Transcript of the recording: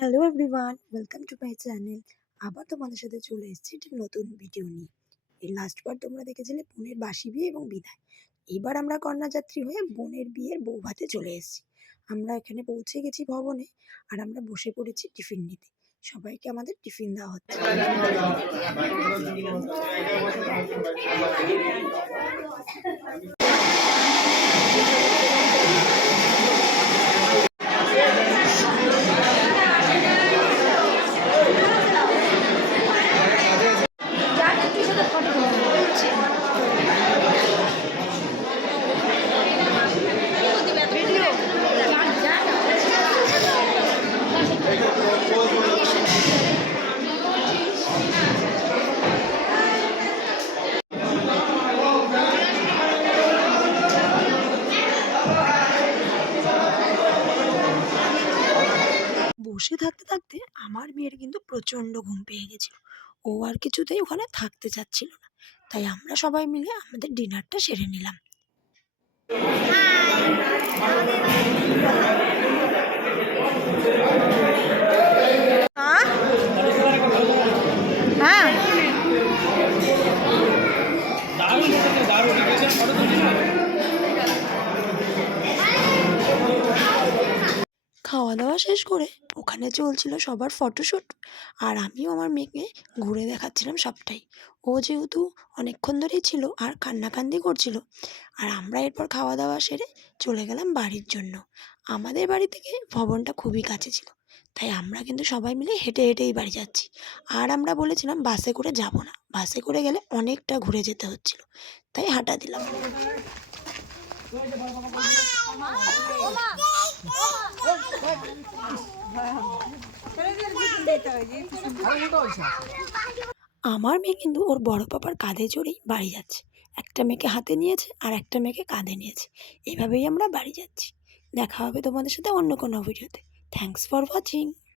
Hello everyone, welcome to my channel. আবার তোমাদের সাথে চলে এসেছি একটি নতুন ভিডিও নিয়ে। এই লাস্টবার তোমরা দেখেছিলে বোনের বাসি বিয়ে এবং বিদায়। এবার আমরা কন্যাযাত্রী হয়ে বোনের বিয়ের বৌভাতে চলে এসেছি। আমরা এখানে পৌঁছে গেছি ভবনে, আর আমরা বসে পড়েছি টিফিন নিতে। সবাইকে আমাদের টিফিন দেওয়া হচ্ছে। বসে থাকতে থাকতে আমার মেয়ের কিন্তু প্রচণ্ড ঘুম পেয়ে গেছিল। ও আর কিছুতেই ওখানে থাকতে চাচ্ছিল না। তাই আমরা সবাই মিলে আমাদের ডিনারটা সেরে নিলাম। হ্যাঁ, খাওয়া দাওয়া শেষ করে ওখানে চলছিল সবার ফটোশ্যুট, আর আমিও আমার মেয়েকে ঘুরে দেখাচ্ছিলাম সবটাই। ও যেহেতু অনেকক্ষণ ধরেই ছিল আর কান্নাকান্দি করছিল, আর আমরা এরপর খাওয়া দাওয়া সেরে চলে গেলাম বাড়ির জন্য। আমাদের বাড়ি থেকে ভবনটা খুবই কাছে ছিল, তাই আমরা কিন্তু সবাই মিলে হেঁটে হেঁটেই বাড়ি যাচ্ছি। আর আমরা বলেছিলাম বাসে করে যাব না, বাসে করে গেলে অনেকটা ঘুরে যেতে হচ্ছিল, তাই হাঁটা দিলাম। আমার মেয়ে কিন্তু ওর বড় পাপার কাঁধে চড়েই বাড়ি যাচ্ছে। একটা মেয়েকে হাতে নিয়েছে আর একটা মেয়েকে কাঁধে নিয়েছে। এভাবেই আমরা বাড়ি যাচ্ছি। দেখা হবে তোমাদের সাথে অন্য কোনো ভিডিওতে। Thanks for watching.